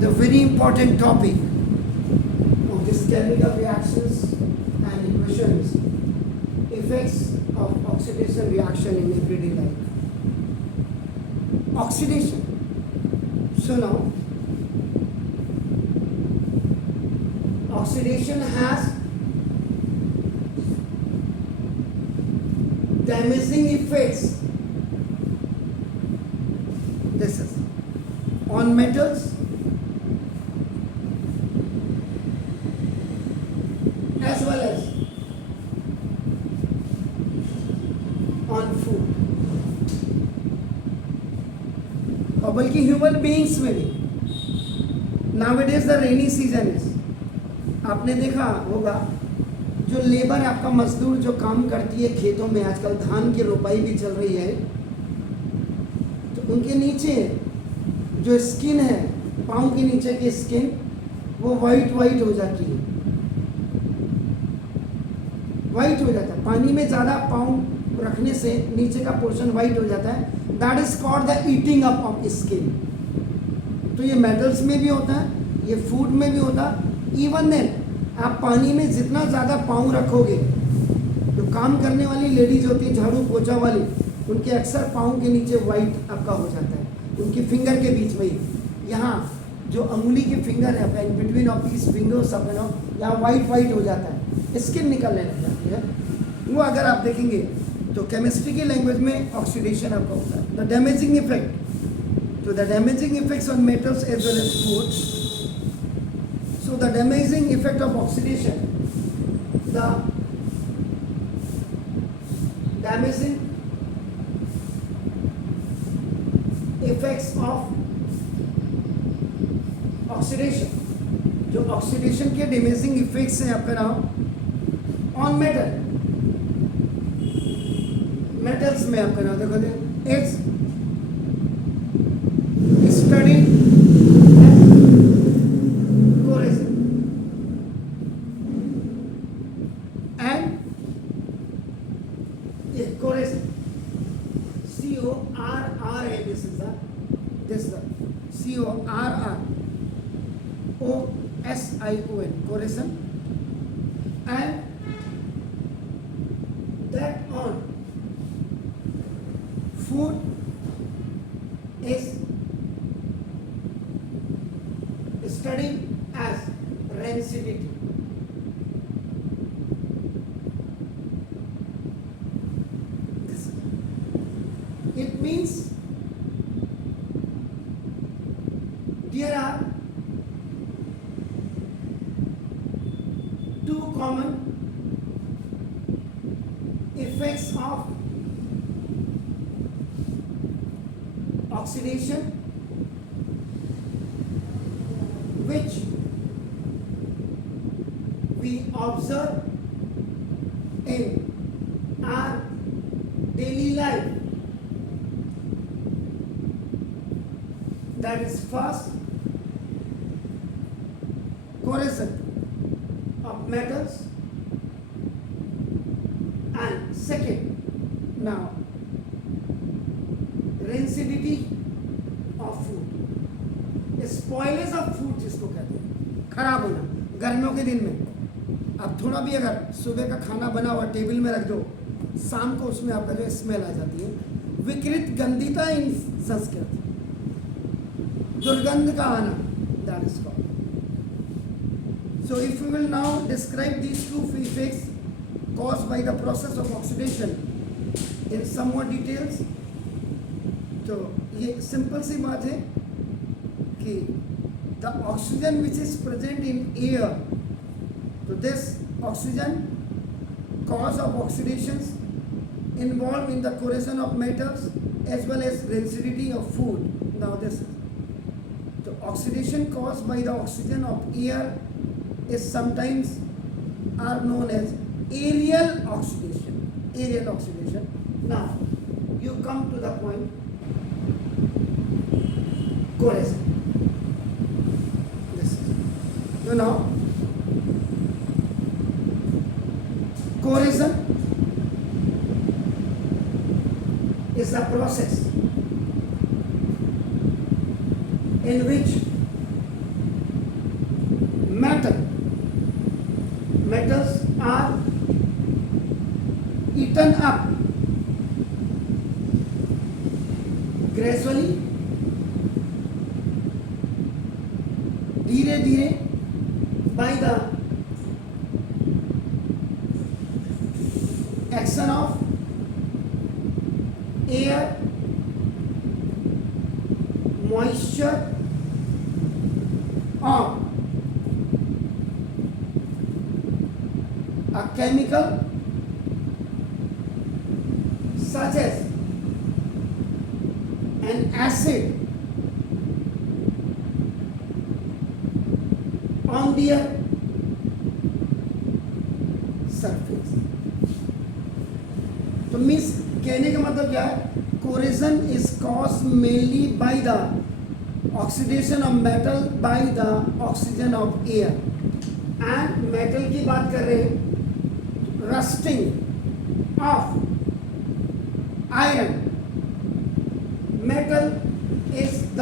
the very important topic of this chemical reactions and equations, effects of oxidation reaction in everyday life. Oxidation. So now, oxidation has damaging effects. This is on metals as well as on food, और बल्कि human beings में भी. Nowadays the rainy season is, आपने देखा होगा जो labour आपका मजदूर जो काम करती है खेतों में, आजकल धान की रोपाई भी चल रही है, तो उनके नीचे जो स्किन है, पाँव के नीचे की स्किन, वो वाइट हो जाती है, वाइट हो जाता है. पानी में ज़्यादा पाँव रखने से नीचे का पोर्शन वाइट हो जाता है. That is called the eating up of skin. तो ये मेटल्स में भी होता है, ये फूड में भी होता है. इवन देन आप पानी में जितना ज़्यादा पाँव रखोगे, जो काम करने वाली लेडीज होती है झाड़ू पोछा वाली, उनके अक्सर पाँव के नीचे वाइट आपका हो जाता है, उनकी फिंगर के बीच में ही, यहाँ जो अंगुली के फिंगर है, in between of these fingers of यहाँ वाइट हो जाता है, स्किन निकलने लग जाती है. वो अगर आप देखेंगे तो केमिस्ट्री की लैंग्वेज में ऑक्सीडेशन आपका होता है. द डैमेजिंग इफेक्ट, तो the damaging effects on metals as well as food. So the damaging effect of oxidation, the damaging effects of oxidation, जो oxidation के damaging effects हैं आपका नाम on metals में आपका नाम देखो, it's studied CORROSION, corrosion, and that on food is studied as rancidity. It means there are two common effects of oxidation which we observe in our daily life. That is first, corrosion of metals, and second, now rancidity of food. Spoilage of food जिसको कहते हैं, खराब होना. गर्मियों के दिन में आप थोड़ा भी अगर सुबह का खाना बना हुआ टेबल में रख दो, शाम को उसमें आपका जो स्मेल आ जाती है, विकृत गंधिता इन संस्कृत, दुर्गंध का आना, that is called. So if we will now describe these two effects caused by the process of oxidation in some more details, तो ये सिंपल सी बात है कि the oxygen which is present in air, so this oxygen cause of oxidations involved in the corrosion of metals as well as rancidity of food. Now this the oxidation caused by the oxygen of air is sometimes are known as aerial oxidation. Aerial oxidation. Now you come to the point, corrosion. This is, you know, corrosion is a process in which eaten up gradually, धीरे धीरे, by the action of air, moisture or a chemical such as an acid on the surface. तो means कहने का मतलब क्या है, corrosion is cause mainly by the oxidation of metal by the oxygen of air. And metal की बात कर रहे हैं, rusting of iron. Metal is the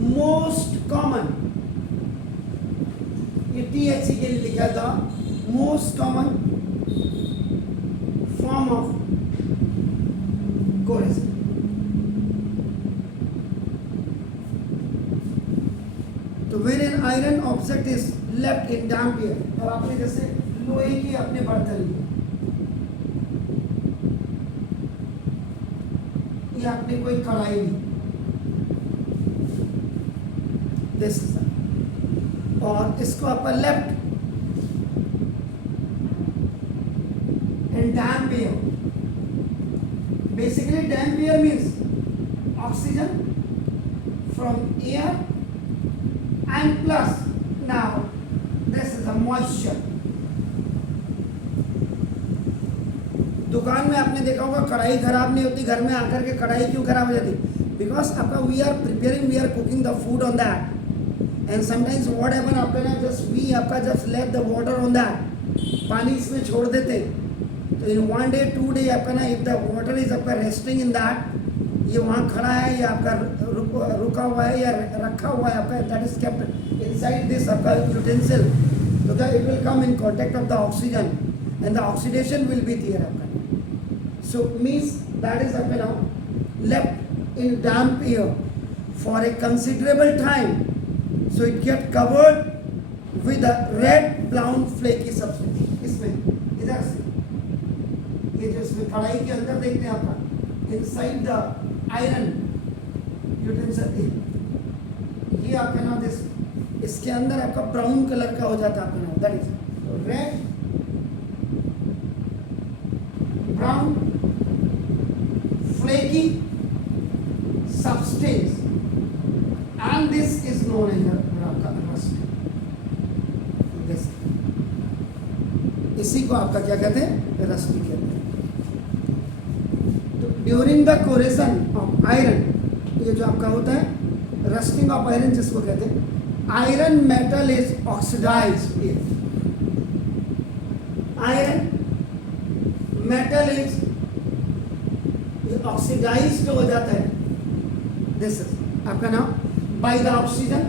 most common, ये THC के लिए लिखा था, most common form of corrosion. तो when an iron object is left in damp air. अब आपने जैसे लोहे की अपने बर्तन लिए, ये आपने कोई कढ़ाई ली, दिस इज, और इसको आपका left in damp air. Basically damp air means oxygen from air and plus now this is a moisture. दुकान में आपने देखा होगा कढ़ाई खराब नहीं होती, घर में आकर के कढ़ाई क्यों खराब हो जाती? बिकॉज आपका we are preparing, we are cooking the food on that, and sometimes what happen, आपका ना जस्ट वी आपका just let the water on that, पानी इसमें छोड़ देते. तो इन 1 day 2 day आपका ना, इफ द वाटर इज आपका रेस्टिंग इन दैट, ये वहाँ खड़ा है या आपका रुका हुआ है या रखा हुआ है आपका, that is kept inside this आपका यूटेंसिल, तो that it will come in contact of the oxygen and the oxidation will be there आपका. So means that is up now left in damp air for a considerable time, so it get covered with a red brown flaky substance. इसमें इधर से ये जो इसमें कढ़ाई के अंदर देखते हैं आपका, inside the iron utensil, ये आपका ना दिस, इसके अंदर आपका ब्राउन कलर का हो जाता है आपका ना, that is red brown flaky substance, and this is known as rust. This, इसी को आपका क्या कहते हैं, रस्ट कहते हैं. तो ड्यूरिंग द कोरेजन ऑफ आयरन, ये जो आपका होता है रस्टिंग ऑफ आयरन जिसको कहते हैं, iron metal is oxidised. Iron metal is oxidised हो जाता है. दिस इज आपका नाम by the oxygen.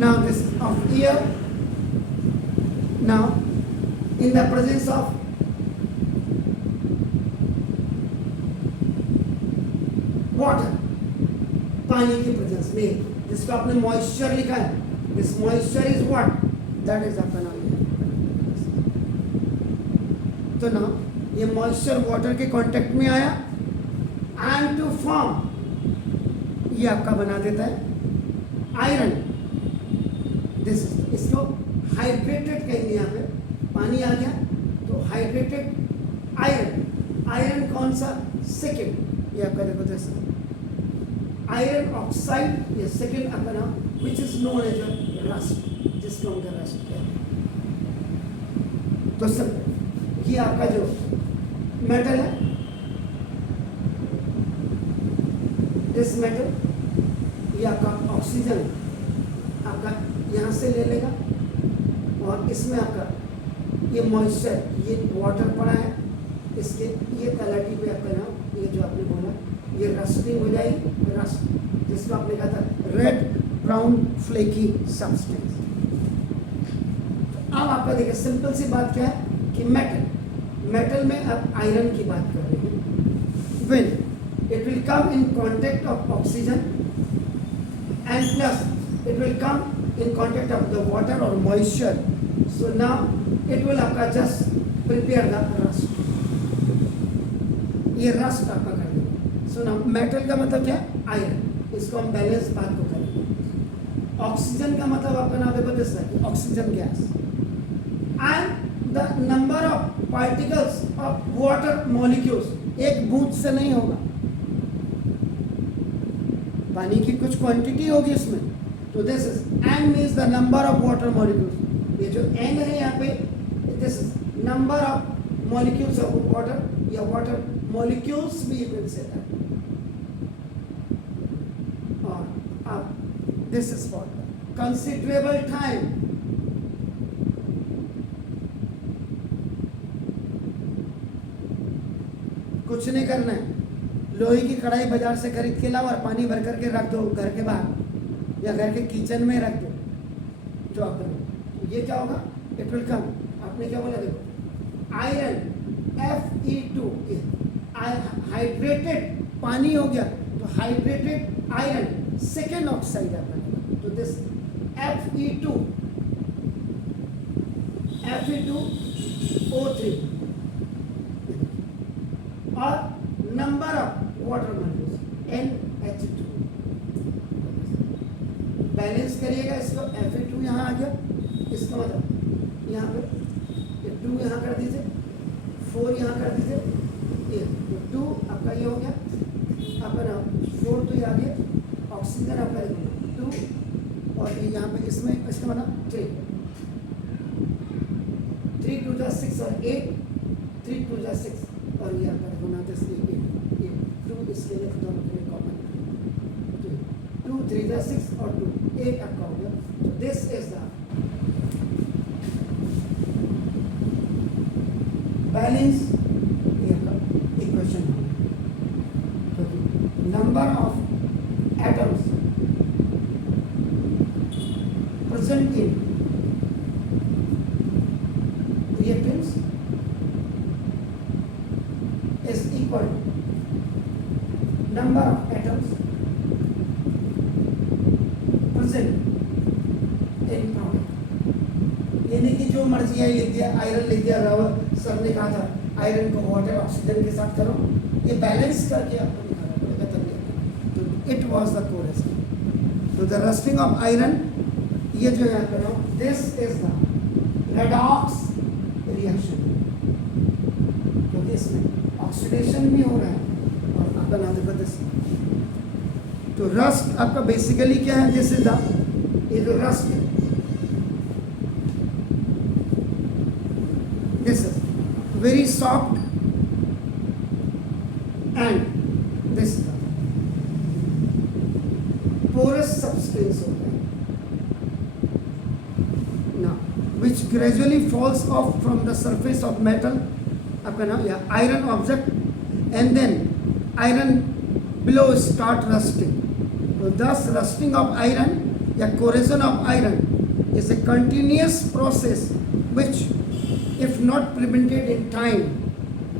Now this of air, now in the presence of water, पानी की प्रेजेंस में, जिसको आपने मॉइस्चर लिखा है, this moisture is what, that is आपका नाम. तो ना ये मॉइस्चर वाटर के कांटेक्ट में आया एंड टू फॉर्म, ये आपका बना देता है आयरन. दिस इसको हाइड्रेटेड कहेंगे. यहाँ पे पानी आ गया तो हाइड्रेटेड आयरन. आयरन कौन सा, सेकेंड, ये आपका देखो दिस आयरन ऑक्साइड, ये सेकेंड आपका नाम, which is known as rust, जिसको हम रस्ट कहते हैं. तो सब ये आपका जो मेटल है, दिस मेटल, ये आपका ऑक्सीजन आपका यहाँ से ले लेगा, और इसमें आपका ये मॉइस्चर, ये वाटर पड़ा है, इसके ये तलहटी पे आपका नाम, ये जो आपने बोला, ये रस्टिंग हो जाएगी, रस्ट, जिसको आपने कहा था रेड ब्राउन फ्लेकी सब्सटेंस. अब आपका देखिए सिंपल सी बात क्या है कि मेटल में आप आयरन की बात कर रहे हैं। When it will come in contact of oxygen and plus it will come in contact of the water और moisture, so now it will आपका जस्ट प्रिपेयर द रस्ट, ये रस्ट आपका कर देगा। सो नाउ मेटल का मतलब क्या है? आयरन। इसको हम बैलेंस बात को करेंगे। ऑक्सीजन का मतलब आपका नाम देखो दिस है oxygen gas and the number of particles of water molecules, एक बूंद से नहीं होगा, पानी की कुछ क्वांटिटी होगी इसमें, तो this is an means the number of water molecules, ये जो एन है यहाँ पे this is number of molecules of water या वाटर मॉलिक्यूल्स भी यू कैन से दैट, और अब this is for considerable time, कुछ नहीं करना है, लोहे की कढ़ाई बाजार से खरीद के लाओ और पानी भर करके रख दो घर के बाहर या घर के किचन में रख दो, जो आप करो ये क्या होगा? इट विल कम, आपने क्या बोला देखो, आयरन Fe2 हाइड्रेटेड पानी हो गया, तो हाइड्रेटेड आयरन सेकेंड ऑक्साइड आपका, तो दिस Fe2O3 और number of water molecules NH2, balance करिएगा इसको, Fe2 यहाँ आ गया, इसका मतलब यहाँ पे 2 यहाँ कर दीजिए, 4 यहाँ कर दीजिए, ये 2 आपका ये हो गया, आपका ना 4 तो ये आ गया, ऑक्सीजन आपका 2 और ये यहाँ पे इसमें इसका मतलब 3 2 जा 6 और 8 3 2 जा 6 और ये आपका देखो ना दिस ये 2 इसके लिए दोनों के लिए कॉमन, 2 3 जा 6 और 2 8 आपका हो गया, तो this is the balance equation. Number of atoms present in reactants is equal to number of atoms present in product, यानी कि जो मर्जी है लिख दिया, आयरन लिख दिया, रावल सर ने कहा था आयरन को वाटर ऑक्सीजन के साथ करो, ये बैलेंस करके आपको दिखाना पड़ेगा तब, तो इट वाज द कोरेस्टिंग, तो द रस्टिंग ऑफ आयरन, ये जो यहाँ करो this is the redox reaction, क्योंकि इसमें ऑक्सीडेशन भी हो रहा है और आपका नाम देखो दिस, तो रस्ट आपका बेसिकली क्या है? दिस इज द ये जो रस्ट है, this is very soft and this porous substance होता है ना, which gradually falls off from the surface of metal, आपका नाम या iron object, and then iron below start rusting. So thus rusting of iron या corrosion of iron is a continuous process which if not prevented in time,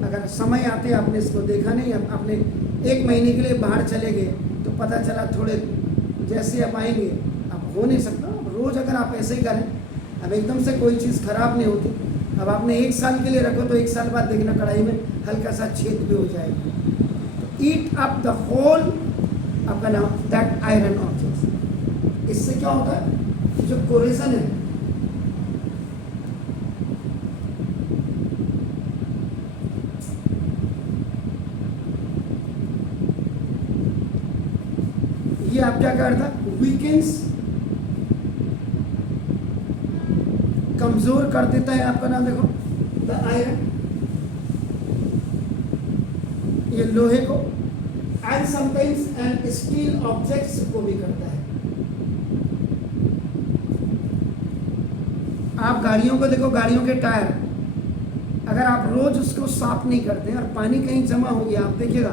अगर समय आते आपने इसको देखा नहीं, आपने 1 महीने के लिए बाहर चले गए तो पता चला थोड़े जैसे आप आएंगे, अब हो नहीं सकता, रोज़ अगर आप ऐसे ही करें, अब एकदम से कोई चीज़ खराब नहीं होती, अब आपने 1 साल के लिए रखो तो 1 साल बाद देखना कढ़ाई में हल्का सा छेद भी हो जाएगा, तो ईट अप द होल आपका नाम दैट आयरन ऑब्जेक्ट्स। इससे क्या होता है? जो कोरेजन है ये आप क्या करता है? वीकेंड्स, कमजोर कर देता है आपका नाम देखो द आयरन, ये लोहे को, and sometimes and steel objects को भी करता है। आप गाड़ियों को देखो, गाड़ियों के टायर अगर आप रोज उसको साफ नहीं करते और पानी कहीं जमा हो गया, आप देखिएगा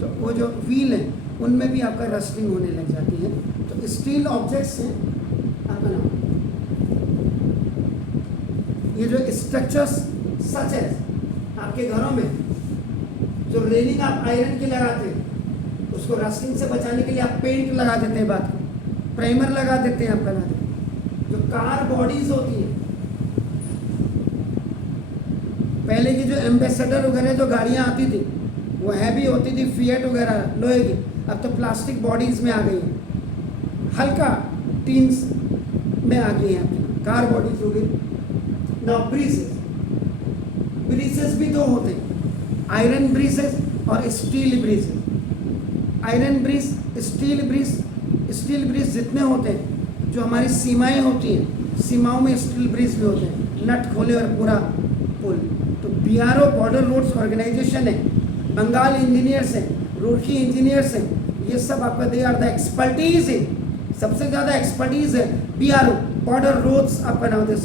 तो वो जो व्हील है उनमें भी आपका रस्टिंग होने लग जाती है, तो स्टील ऑब्जेक्ट्स हैं आपका नाम ये जो स्ट्रक्चर्स सच है आपके घरों में जो रेलिंग आप आयरन की लगाते हैं उसको रस्टिंग से बचाने के लिए आप पेंट लगा देते हैं, बात को प्राइमर लगा देते हैं, आप बना देते हैं। जो कार बॉडीज होती है, पहले की जो एम्बेसडर वगैरह जो गाड़ियां आती थी वो हैवी होती थी, फिएट वगैरह लोहे की, अब तो प्लास्टिक बॉडीज में आ गई है, हल्का टीन्स में आ गई है, कार बॉडीज हो गई। नाउ ब्रीसेस, ब्रीसेस भी दो होते हैं, आयरन ब्रीसेस और steel bridges. Iron bridge, steel bridge, steel bridge जितने होते हैं, जो हमारी सीमाएं होती हैं, सीमाओं में स्टील ब्रीस भी होते हैं, नट खोले और पूरा पुल। तो बीआरओ बॉर्डर रोड्स ऑर्गेनाइजेशन है, बंगाल इंजीनियर्स हैं, रूड़की इंजीनियर्स हैं, ये सब आपका दे आर द एक्सपर्टीज है, सबसे ज़्यादा एक्सपर्टीज है बीआरओ बॉर्डर रोड्स आपका नाम दे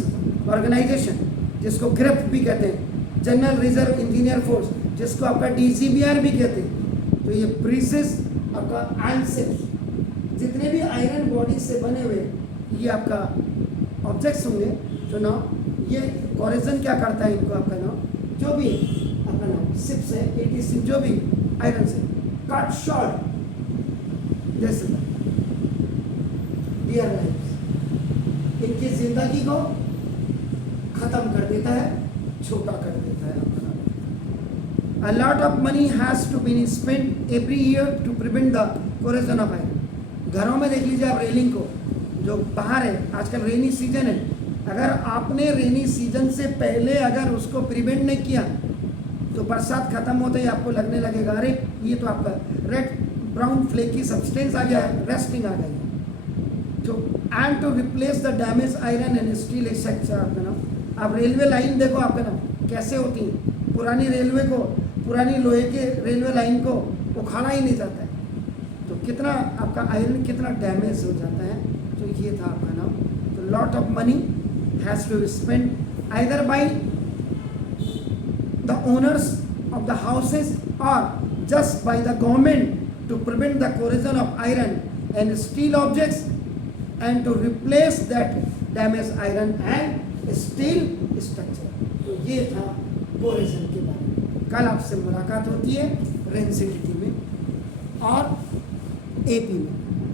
ऑर्गेनाइजेशन, जिसको ग्रिप भी कहते हैं, जनरल रिजर्व इंजीनियर फोर्स, जिसको आपका डीजीबीआर भी कहते हैं। तो ये ब्रीसेस आपका एंसिप्स, जितने भी आयरन बॉडी से बने हुए ये आपका ऑब्जेक्ट्स होंगे। तो ना ये कोरेजन क्या करता है, इनको आपका नाम जो भी आपका नाम सिप्स है, एटी जो भी आयरन से कट शॉर्ट जैसे डियर लाइफ, इनकी जिंदगी को खत्म कर देता है, छोटा कर देता है। A lot of money has to be spent every year to prevent the corrosion of iron। घरों में देख लीजिए आप रेलिंग को, जो बाहर है, आजकल रेनी सीजन है, अगर आपने रेनी सीजन से पहले अगर उसको प्रिवेंट नहीं किया तो बरसात खत्म होते ही आपको लगने लगेगा अरे ये तो आपका रेड ब्राउन फ्लेकी सब्सटेंस आ गया है, रेस्टिंग आ गई। तो and to replace the damage iron and steel structure आपका नाम। आप रेलवे लाइन देखो आपका नाम कैसे होती है, पुरानी रेलवे को, पुरानी लोहे के रेलवे लाइन को उखाड़ा ही नहीं जाता है, तो कितना आपका आयरन कितना डैमेज हो जाता है। तो ये था आपका नाम। तो lot of money has to be spend either by the owners of the houses और just by the government to prevent the corrosion of iron and steel objects and to replace that damaged iron and steel structure। तो ये था कोरेजन के बारे में। कल आपसे मुलाकात होती है रेन सिटी में और एपी में।